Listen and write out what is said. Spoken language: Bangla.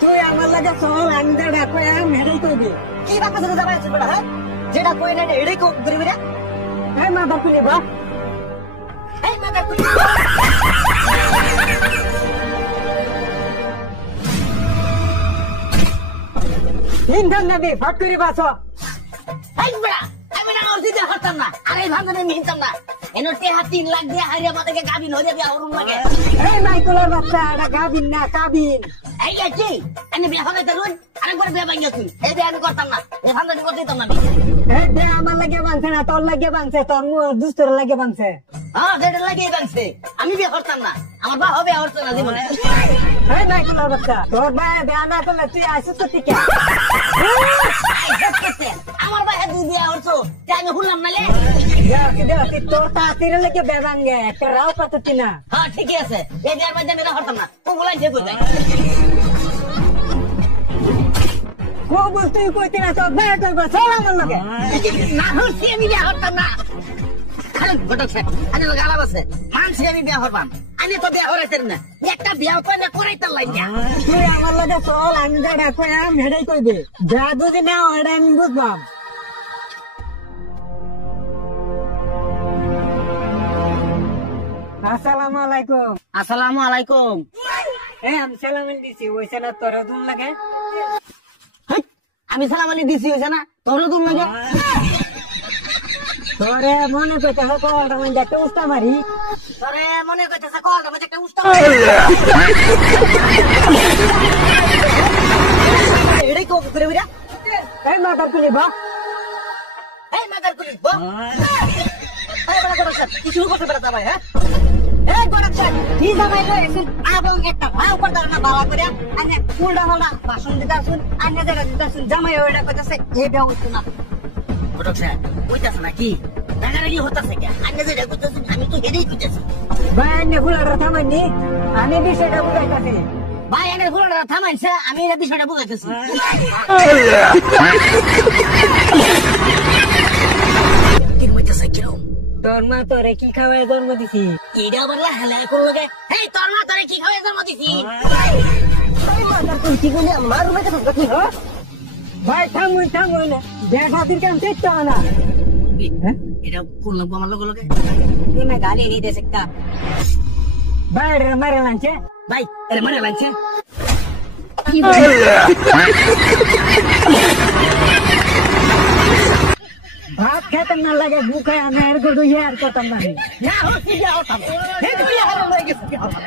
তুই আমার লাগে চল আমি তো ডাকো মেরেই কইবি কি বাপের সাথে যাবাই আছে বেটা হ্যাঁ যেটা কই না এটাই কো করিবি রে এই মাথা খুলে বা এই মাথা কই ইন্ধন নবী ফট করে বাসো এই বেটা আমি না ওর দিতে হতাম না আরে ভাঙনে মিনতাম না এনতে হাত 3 লাখ দিয়ে হারিয়া মাথাকে গাবিন হইয়া দিয়া ওরুম লাগে এই মাইকুলার বাচ্চা এটা গাবিন না কাবিন এই কি আমি বিয়া হবে তরুণ আরেকবার বিয়া ভাঙিয়া তুই এই বিয়া আমি করতাম না এই ভাঙনে করতে দিতাম না এই দে আমার লাগে বাংছে না তোর লাগে বাংছে তোর দুস্তর লাগে বাংছে হ্যাঁ যেটা লাগে ভাঙছে আমি বিয়া করতাম না আমার বা হবে হচ্ছে না জীবনে এই মাইকুলার বাচ্চা তোর ভাই বিয়া না করলে তুই আসিস তো ঠিক আমার ভাই তুই বিয়া হচ্ছে আমি শুনলাম না লে তোর তাঁতির লাগে বেবাঙ্গে একটা রাও পাতি না হ্যাঁ ঠিকই আছে এই বিয়ার মধ্যে মেলা হতাম না ও বলাই যে কই যায় ও বল তুই কইতে না তোর ভাই করবো চল আমার লাগে না হচ্ছে আমি বিয়া হতাম না ঘটক স্যার আমি গালাব আছে মানছি আমি বিয়া হরবাম আমি তো বিয়া হরাইতেন না একটা বিয়া তো না করাইতার লাগিয়া তুই আমার লাগে চল আমি যা ডাকো মেরেই কইবে যা যদি না ওটা আমি বুঝবাম আসসালামু আলাইকুম আসসালামু আলাইকুম আমি সালাম দিছি ওইসে না তোর দুন লাগে আমি সালাম আলী দিছি হইছে না তোর দূর লাগে তোরে মনে করতে হবে কলটা মধ্যে একটা উস্তা মারি তোরে মনে করতেছে কলটা মধ্যে একটা উস্তা এটাই কো করে বিরা এই মাথা তুলি বা এই মাদার পুলিশ বল এই বড় বড় স্যার কি শুরু করতে পারতা ভাই হ্যাঁ এই বড় স্যার কি জামাইলো এখন আবল একটা ভাও করতে না বালা করে আনে উল্টা হলা ভাষণ দিতা শুন আনে জায়গা দিতা শুন জামাই ওইটা কইতাছে এই বিয়া হইতো না বড় স্যার কইতাছ না কি নাগারি হতাছে কি আনে জায়গা কইতাছ আমি তো হেডেই কইতাছি ভাই আনে ফুলাটা থামাইনি আমি বিষয়টা বুঝাইতাছি ভাই আনে ফুলাটা থামাইছে আমি এই বিষয়টা বুঝাইতেছি কি কইতাছে কি তোর মা তোরে কি খাওয়ায় জন্ম দিছি ইডা বললা হেলে করলো গে এই তোর মা তোরে কি খাওয়ায় জন্ম দিছি এই মাদার তুই কি কইলি আমার রুমে তো কি হ ভাই থামুই না দেখা দিন কাম চেষ্টা না এটা কোন লোক আমার লোক লগে তুমি গালি নি দে सकता ভাই রে মারে লাঞ্চে ভাই আরে মারে লাঞ্চে ভাত খেতে না লাগে ভুখায় আমি আর কোনো ইয়ার করতাম না না হচ্ছে যা হতাম এই তুই হারাম হয়ে গেছিস কি হবে